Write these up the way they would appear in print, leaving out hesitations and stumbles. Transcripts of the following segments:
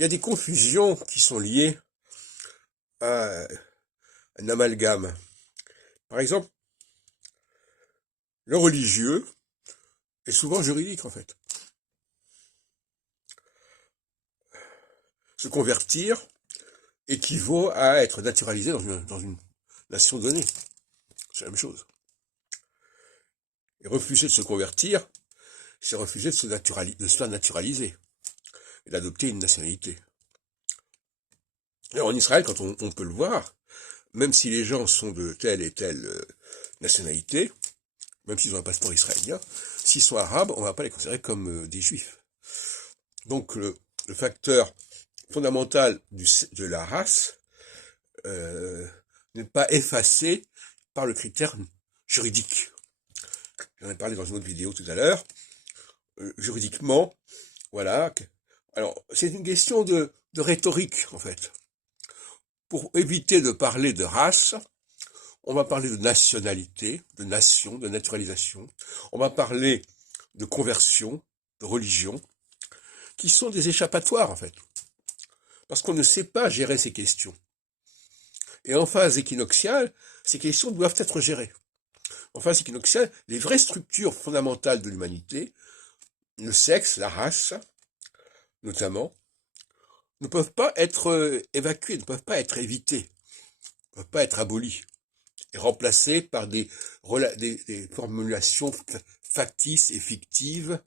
Il y a des confusions qui sont liées à un amalgame. Par exemple, le religieux est souvent juridique en fait. Se convertir équivaut à être naturalisé dans une nation donnée. C'est la même chose. Et refuser de se convertir, c'est refuser de se naturaliser et d'adopter une nationalité. Et en Israël, quand on peut le voir, même si les gens sont de telle et telle nationalité, même s'ils ont un passeport israélien, s'ils sont arabes, on ne va pas les considérer comme des juifs. Donc le facteur fondamental de la race n'est pas effacé par le critère juridique. J'en ai parlé dans une autre vidéo tout à l'heure. Juridiquement, voilà. Alors, c'est une question de rhétorique, en fait. Pour éviter de parler de race, on va parler de nationalité, de nation, de naturalisation. On va parler de conversion, de religion, qui sont des échappatoires, en fait. Parce qu'on ne sait pas gérer ces questions. Et en phase équinoxiale, ces questions doivent être gérées. En phase équinoxiale, les vraies structures fondamentales de l'humanité, le sexe, la race, notamment, ne peuvent pas être évacuées, ne peuvent pas être évitées, ne peuvent pas être abolies et remplacées par des formulations factices et fictives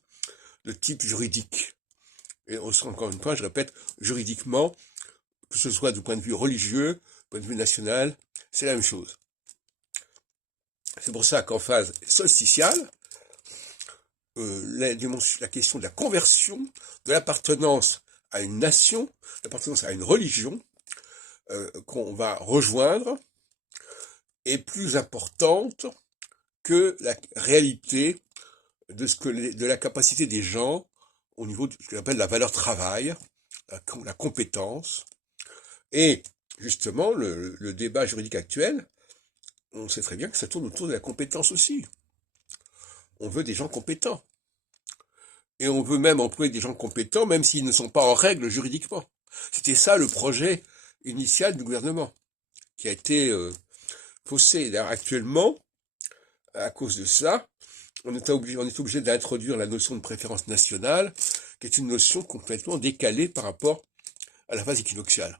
de type juridique. Et encore une fois, je répète, juridiquement, que ce soit du point de vue religieux, du point de vue national, c'est la même chose. C'est pour ça qu'en phase solsticiale, la question de la conversion, de l'appartenance à une nation, l'appartenance à une religion, qu'on va rejoindre, est plus importante que la réalité de la capacité des gens au niveau de ce qu'on appelle la valeur travail, la compétence. Et justement, le débat juridique actuel, on sait très bien que ça tourne autour de la compétence aussi. On veut des gens compétents. Et on veut même employer des gens compétents, même s'ils ne sont pas en règle juridiquement. C'était ça le projet initial du gouvernement, qui a été faussé. D'ailleurs, actuellement, à cause de ça, on est obligé d'introduire la notion de préférence nationale, qui est une notion complètement décalée par rapport à la phase équinoxiale.